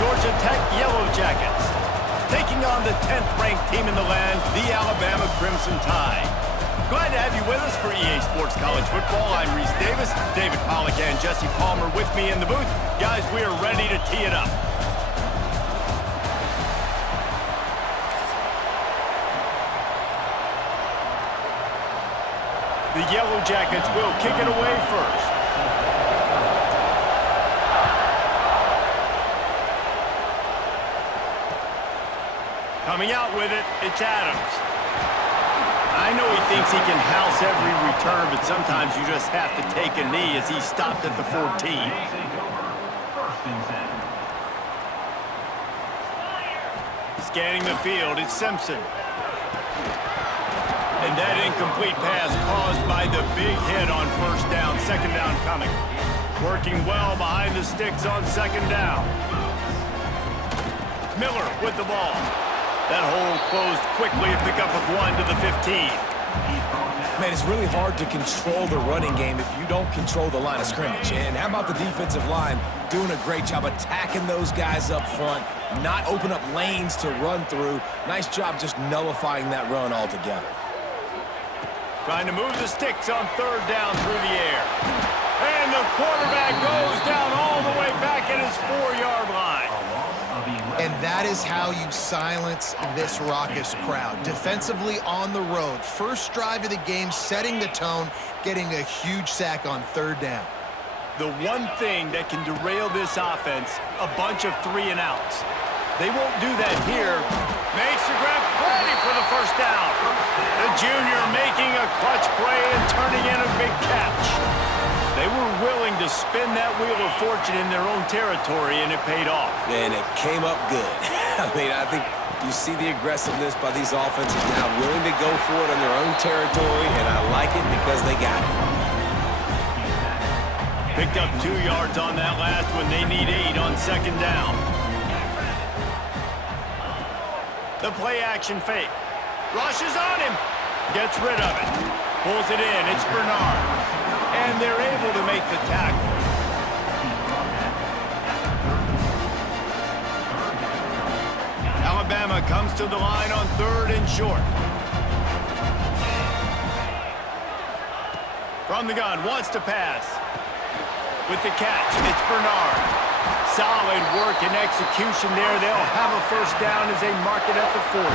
Georgia Tech Yellow Jackets, taking on the 10th-ranked team in the land, the Alabama Crimson Tide. Glad to have you with us for EA Sports College Football. I'm Reese Davis, David Pollack and Jesse Palmer with me in the booth. Guys, we are ready to tee it up. The Yellow Jackets will kick it away first. Coming out with it, it's Adams. I know he thinks he can house every return, but sometimes you just have to take a knee as he stopped at the 14. Scanning the field, it's Simpson. And that incomplete pass caused by the big hit on first down, second down coming. Working well behind the sticks on second down. Miller with the ball. That hole closed quickly and pick up with 1 to the 15. Man, it's really hard to control the running game if you don't control the line of scrimmage. And how about the defensive line doing a great job attacking those guys up front, not open up lanes to run through. Nice job just nullifying that run altogether. Trying to move the sticks on third down through the air. And the quarterback goes down all the way back at his 4-yard line. And that is how you silence this raucous crowd. Defensively on the road. First drive of the game, setting the tone, getting a huge sack on third down. The one thing that can derail this offense, a bunch of 3-and-outs. They won't do that here. Makes the grab, ready for the first down. The junior making a clutch play and turning in a big catch. They were willing to spin that wheel of fortune in their own territory, and it paid off. And it came up good. I think you see the aggressiveness by these offenses now, willing to go for it on their own territory, and I like it because they got it. Picked up 2 yards on that last one. They need 8 on second down. The play-action fake. Rushes on him. Gets rid of it. Pulls it in. It's Bernard. And they're able to make the tackle. Alabama comes to the line on 3rd and short. From the gun, wants to pass. With the catch, it's Bernard. Solid work and execution there. They'll have a first down as they mark it at the 40.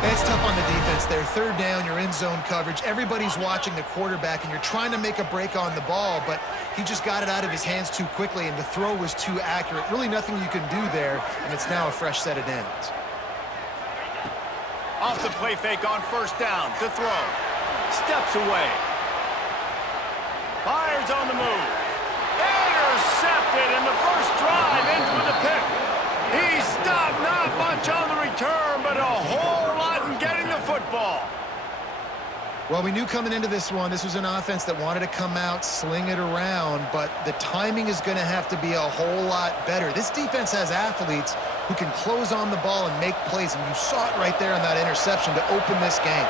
It's tough on the defense there. Third down, you're in zone coverage. Everybody's watching the quarterback, and you're trying to make a break on the ball, but he just got it out of his hands too quickly, and the throw was too accurate. Really nothing you can do there, and it's now a fresh set of downs. Off the play fake on first down to throw. Steps away. Fires on the move. Intercepted, and the first drive ends with a pick. He stopped not much on the return, but a whole lot in getting the football. Well, we knew coming into this one, this was an offense that wanted to come out, sling it around, but the timing is going to have to be a whole lot better. This defense has athletes who can close on the ball and make plays, and you saw it right there on that interception to open this game.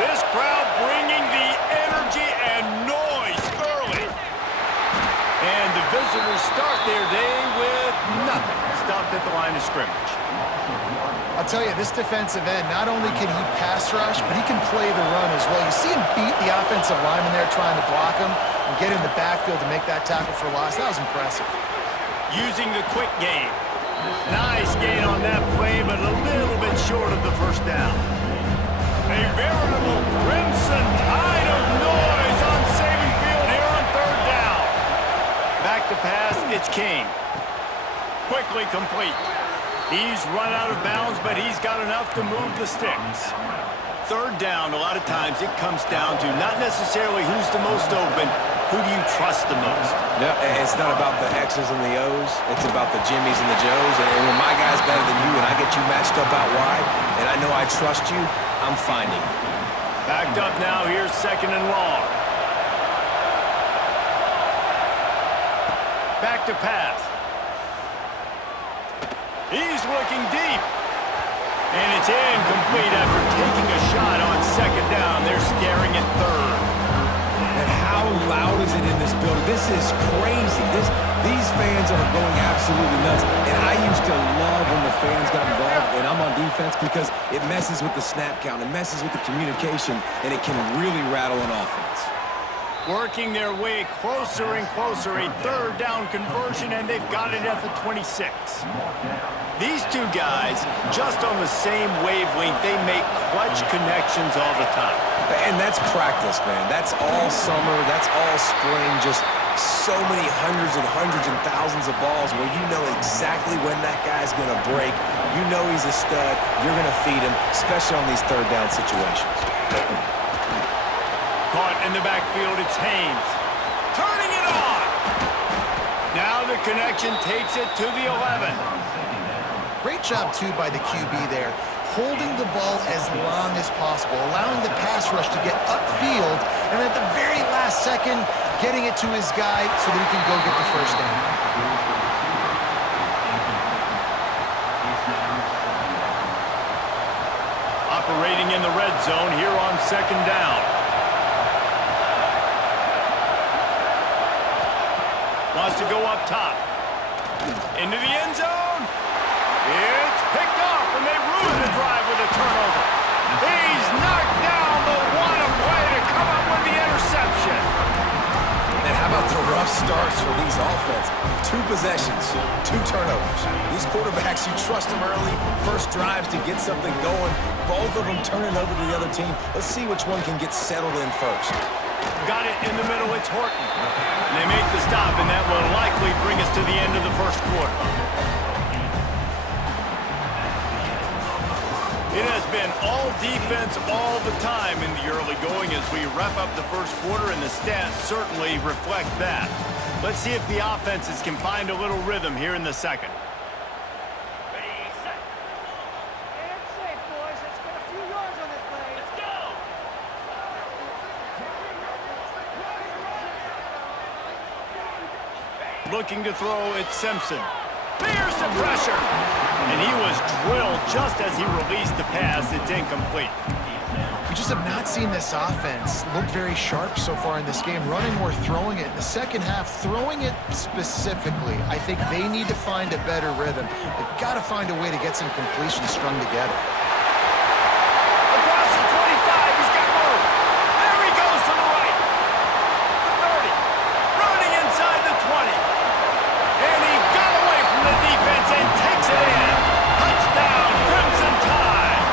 This crowd bringing the energy and noise early. And the visitors start their day with nothing. Stopped at the line of scrimmage. I'll tell you, this defensive end, not only can he pass rush, but he can play the run as well. You see him beat the offensive lineman there trying to block him and get in the backfield to make that tackle for loss. That was impressive. Using the quick game. Nice gain on that play, but a little bit short of the first down. A veritable crimson tide of noise on Saban Field here on third down. Back to pass, it's King. Quickly complete. He's run out of bounds, but he's got enough to move the sticks. Third down, a lot of times it comes down to not necessarily who's the most open, who do you trust the most? Yeah, it's not about the X's and the O's. It's about the Jimmies and the Joes. And when my guy's better than you and I get you matched up out wide, and I know I trust you, I'm finding you. Backed up now, here's second and long. Back to pass. He's looking deep. And it's incomplete after taking a shot on second down. They're staring at third. And how loud is it in this building. This is crazy. These fans are going absolutely nuts. And I used to love when the fans got involved and I'm on defense because it messes with the snap count, it messes with the communication, and it can really rattle an offense. Working their way closer and closer, a third down conversion, and they've got it at the 26. These two guys, just on the same wavelength, they make clutch connections all the time. And that's practice, man. That's all summer, that's all spring, just so many hundreds and thousands of balls where you know exactly when that guy's going to break. You know he's a stud. You're going to feed him, especially on these third down situations. Caught in the backfield, it's Haynes. Turning it on! Now the connection takes it to the 11. Great job, too, by the QB there, holding the ball as long as possible, allowing the pass rush to get upfield, and at the very last second, getting it to his guy so that he can go get the first down. Operating in the red zone here on second down. Wants to go up top. Into the end zone. It's picked off, and they ruin the drive with a turnover. He's knocked down, but what a play to come up with the interception. And how about the rough starts for these offense? 2 possessions, 2 turnovers. These quarterbacks, you trust them early, first drives to get something going. Both of them turning over to the other team. Let's see which one can get settled in first. Got it in the middle, it's Horton. And they make the stop, and that will likely bring us to the end of the first quarter. It has been all defense all the time in the early going as we wrap up the first quarter, and the stats certainly reflect that. Let's see if the offenses can find a little rhythm here in the second. Looking to throw, it's Simpson. There's the pressure. And he was drilled just as he released the pass. It's incomplete. We just have not seen this offense look very sharp so far in this game, running or throwing it. In the second half, throwing it specifically, I think they need to find a better rhythm. They've got to find a way to get some completions strung together. Across the 25, he's got room. There he goes to the right. The 30, running inside the 20. And he got away from the defense and takes it in. Touchdown, Crimson Tide.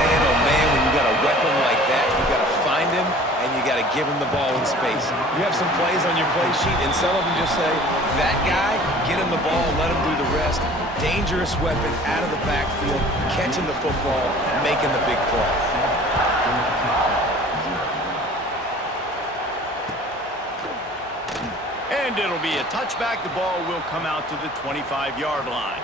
Man, oh man, when you got a weapon like that, you got to find him and you got to give him the ball in space. You have some plays on your play sheet, and some of them just say, that guy, get him the ball, let him do the rest. Dangerous weapon out of the backfield, catching the football, making the big play. And it'll be a touchback. The ball will come out to the 25-yard line.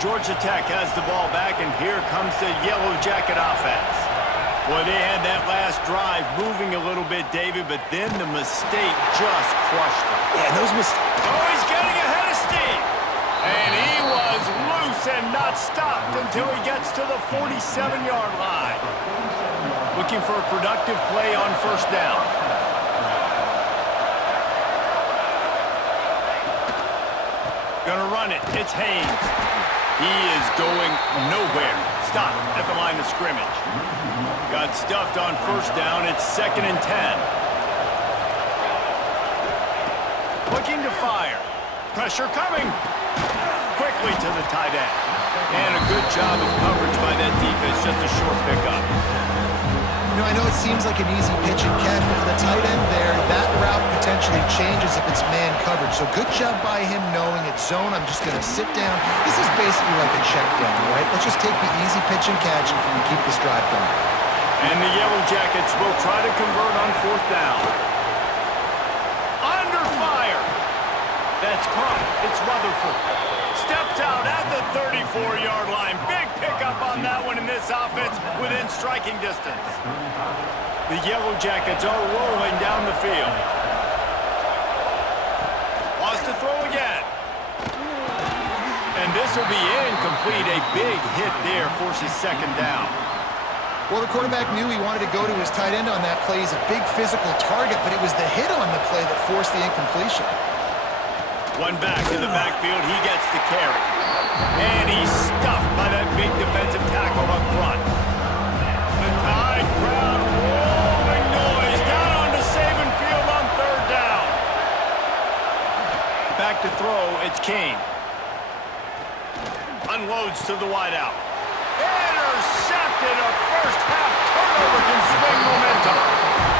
Georgia Tech has the ball back, and here comes the Yellow Jacket offense. Boy, they had that last drive moving a little bit, David, but then the mistake just crushed them. Yeah, those mistakes. Oh, he's getting ahead of steam. And he was loose and not stopped until he gets to the 47-yard line. Looking for a productive play on first down. Gonna run it. It's Haynes. He is going nowhere. Stop at the line of scrimmage. Got stuffed on first down. It's 2nd and 10. Looking to fire. Pressure coming. Quickly to the tight end. And a good job of coverage by that defense. Just a short pickup. You know, I know it seems like an easy pitch and catch, but for the tight end there, that route potentially changes if it's man coverage. So good job by him knowing it's zone. I'm just going to sit down. This is basically like a check down, right? Let's just take the easy pitch and catch and keep this drive going. And the Yellow Jackets will try to convert on fourth down. Under fire. That's caught. It's Rutherford. Steps out at the 34-yard line. Big pickup on that one in this offense within striking distance. The Yellow Jackets are rolling down the field. Lost this will be incomplete. A big hit there forces second down. Well, the quarterback knew he wanted to go to his tight end on that play. He's a big physical target, but it was the hit on the play that forced the incompletion. One back in the backfield. He gets the carry. And he's stuffed by that big defensive tackle up front. The Tide crowd rolling noise down onto Saban Field on third down. Back to throw, it's Kane. Unloads to the wideout. Intercepted. A first half turnover can swing momentum.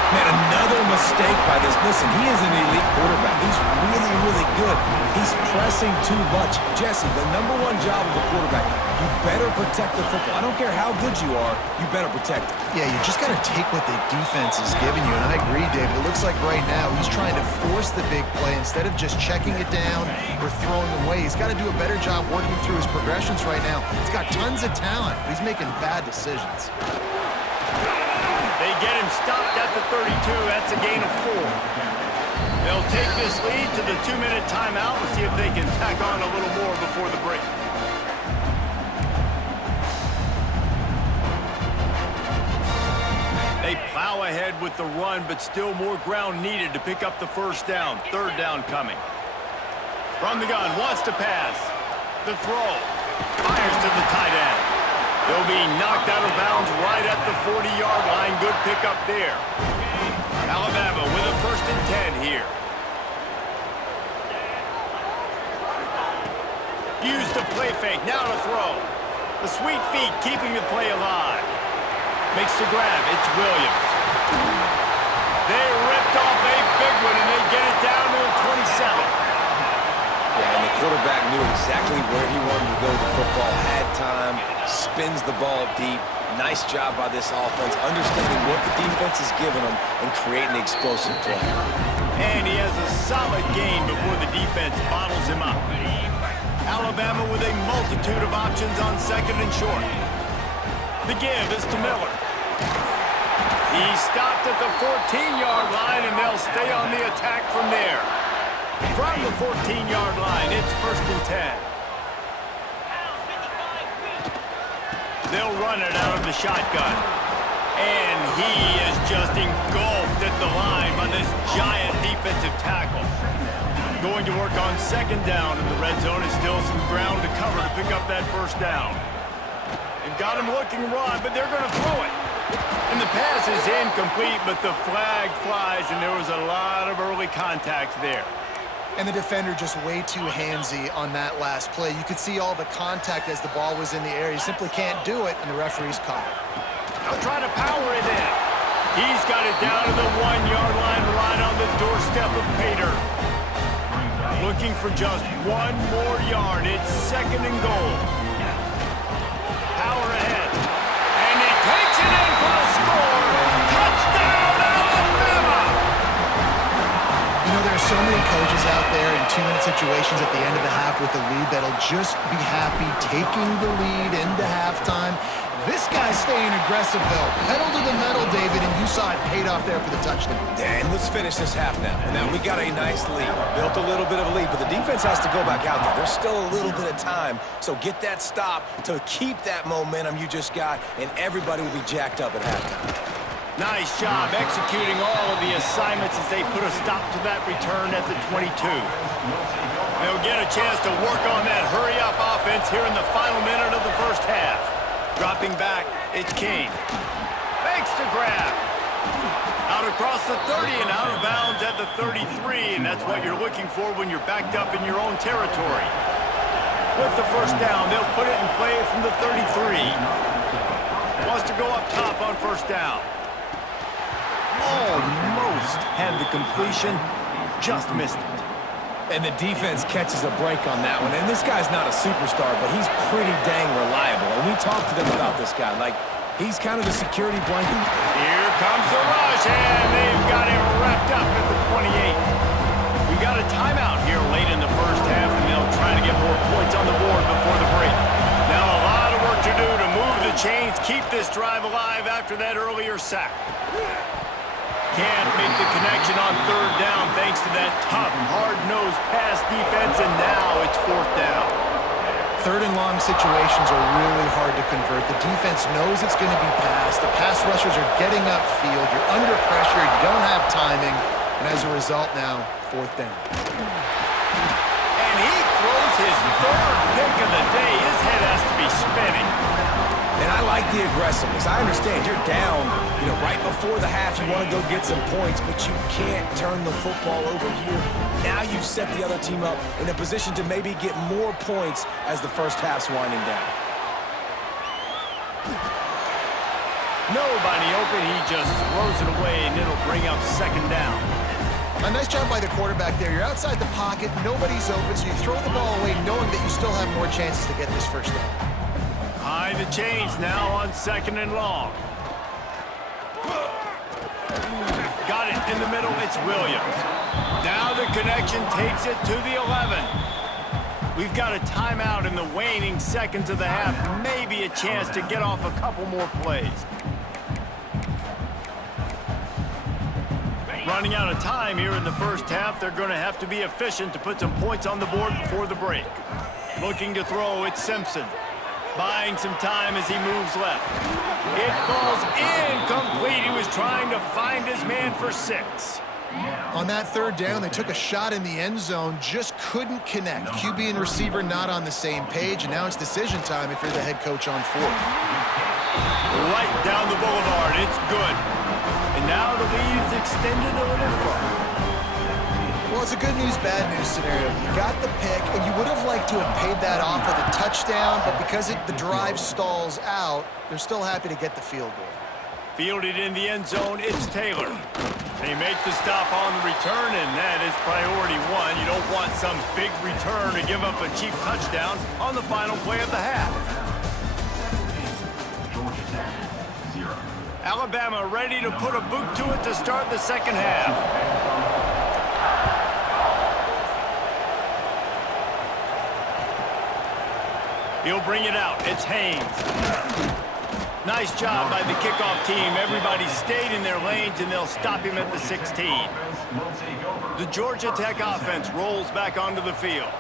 Man, another mistake by this. Listen, he is an elite quarterback. He's really, really good. He's pressing too much. Jesse, the #1 job of a quarterback, you better protect the football. I don't care how good you are, you better protect it. Yeah, you just got to take what the defense is giving you, and I agree, David. It looks like right now he's trying to force the big play instead of just checking it down or throwing away. He's got to do a better job working through his progressions right now. He's got tons of talent, but he's making bad decisions. They get him stopped at the 32. That's a gain of 4. They'll take this lead to the 2-minute timeout and see if they can tack on a little more before the break. They plow ahead with the run, but still more ground needed to pick up the first down. Third down coming. From the gun, wants to pass. The throw. Fires to the tight end. They'll be knocked out of bounds right at the 40-yard line. Good pickup there. Alabama with a 1st and 10 here. Use the play fake. Now to throw. The sweet feet keeping the play alive. Makes the grab. It's Williams. They ripped off a big one, and they get it down to the 27. Yeah, and the quarterback knew exactly where he wanted to go with the football, had time, spins the ball deep. Nice job by this offense, understanding what the defense is giving them and creating the explosive play. And he has a solid gain before the defense bottles him up. Alabama with a multitude of options on 2nd and short. The give is to Miller. He stopped at the 14-yard line, and they'll stay on the attack from there. From the 14-yard line, it's 1st and 10. They'll run it out of the shotgun. And he is just engulfed at the line by this giant defensive tackle. Going to work on 2nd down, and the red zone is still some ground to cover to pick up that first down. They've got him looking run, but they're going to throw it. And the pass is incomplete, but the flag flies, and there was a lot of early contact there. And the defender just way too handsy on that last play. You could see all the contact as the ball was in the air. He simply can't do it, and the referee's caught it. They'll try to power it in. He's got it down to the 1-yard line right on the doorstep of Pater. Looking for just one more yard. It's 2nd and goal. Power ahead. And he takes it in for a score. Touchdown, Alabama! You know, there are so many coaches out there in 2-minute situations at the end of the half with the lead that'll just be happy taking the lead into halftime. This guy's staying aggressive, though. Pedal to the metal, David, and you saw it paid off there for the touchdown. And let's finish this half now. Now, we got a nice lead. Built a little bit of a lead, but the defense has to go back out there. There's still a little bit of time, so get that stop to keep that momentum you just got, and everybody will be jacked up at halftime. Nice job executing all of the assignments as they put a stop to that return at the 22. They'll get a chance to work on that hurry-up offense here in the final minute of the first half. Dropping back, it's Kane. Makes the grab. Out across the 30 and out of bounds at the 33, and that's what you're looking for when you're backed up in your own territory. With the first down, they'll put it in play from the 33. Wants to go up top on first down. Almost had the completion, just missed it. And the defense catches a break on that one. And this guy's not a superstar, but he's pretty dang reliable. And we talked to them about this guy. Like, he's kind of the security blanket. Here comes the rush, and they've got him wrapped up at the 28. We got a timeout here late in the first half, and they'll try to get more points on the board before the break. Now a lot of work to do to move the chains, keep this drive alive after that earlier sack. Can't make the connection on third down thanks to that tough, hard-nosed pass defense, and now it's 4th down. third and long situations are really hard to convert. The defense knows it's going to be passed. The pass rushers are getting upfield. You're under pressure. You don't have timing. And as a result now, fourth down. And he throws his third pick of the day. His head has to be spinning. And I like the aggressiveness. I understand you're down, right before the half. You want to go get some points, but you can't turn the football over here. Now you've set the other team up in a position to maybe get more points as the first half's winding down. Nobody open. He just throws it away, and it'll bring up second down. A nice job by the quarterback there. You're outside the pocket. Nobody's open, so you throw the ball away knowing that you still have more chances to get this first down. High the chains now on second and long. Got it in the middle. It's Williams. Now the connection takes it to the 11. We've got a timeout in the waning seconds of the half. Maybe a chance to get off a couple more plays. Running out of time here in the first half. They're going to have to be efficient to put some points on the board before the break. Looking to throw, it's Simpson. Buying some time as he moves left. It falls incomplete. He was trying to find his man for 6. On that third down, they took a shot in the end zone, just couldn't connect. QB and receiver not on the same page, and now it's decision time if you're the head coach on fourth. Right down the boulevard. It's good. And now the lead is extended a little further. Well, it's a good news, bad news scenario. You got the pick, and you would have liked to have paid that off with a touchdown, but because the drive stalls out, they're still happy to get the field goal. Fielded in the end zone, it's Taylor. They make the stop on the return, and that is priority one. You don't want some big return to give up a cheap touchdown on the final play of the half. Alabama ready to put a boot to it to start the second half. He'll bring it out. It's Haynes. Nice job by the kickoff team. Everybody stayed in their lanes, and they'll stop him at the 16. The Georgia Tech offense rolls back onto the field.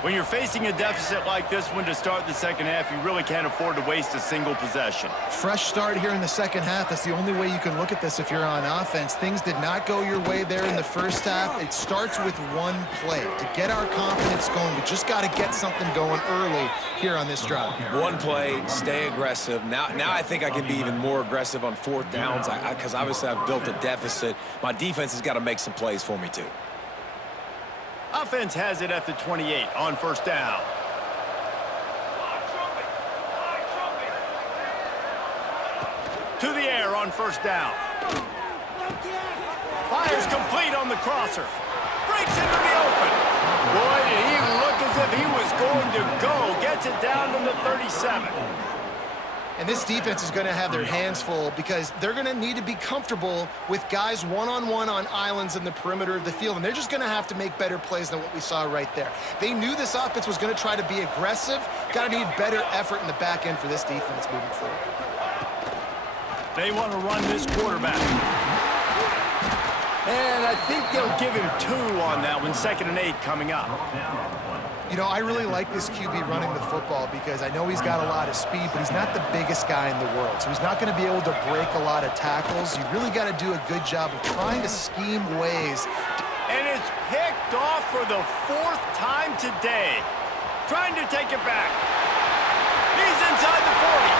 When you're facing a deficit like this one to start the second half, you really can't afford to waste a single possession. Fresh start here in the second half. That's the only way you can look at this if you're on offense. Things did not go your way there in the first half. It starts with one play. To get our confidence going, we just got to get something going early here on this drive. One play, stay aggressive. Now I think I can be even more aggressive on fourth downs because obviously I've built a deficit. My defense has got to make some plays for me too. Offense has it at the 28 on first down. To the air on first down. Fires complete on the crosser. Breaks into the open. Boy, did he look as if he was going to go. Gets it down to the 37. And this defense is going to have their hands full because they're going to need to be comfortable with guys one-on-one on islands in the perimeter of the field, and they're just going to have to make better plays than what we saw right there. They knew this offense was going to try to be aggressive. Got to need better effort in the back end for this defense moving forward. They want to run this quarterback. And I think they'll give him 2 on that one. 2nd and 8 coming up. You know, I really like this QB running the football because I know he's got a lot of speed, but he's not the biggest guy in the world. So he's not going to be able to break a lot of tackles. You really got to do a good job of trying to scheme ways. And it's picked off for the 4th time today. Trying to take it back. He's inside the 40.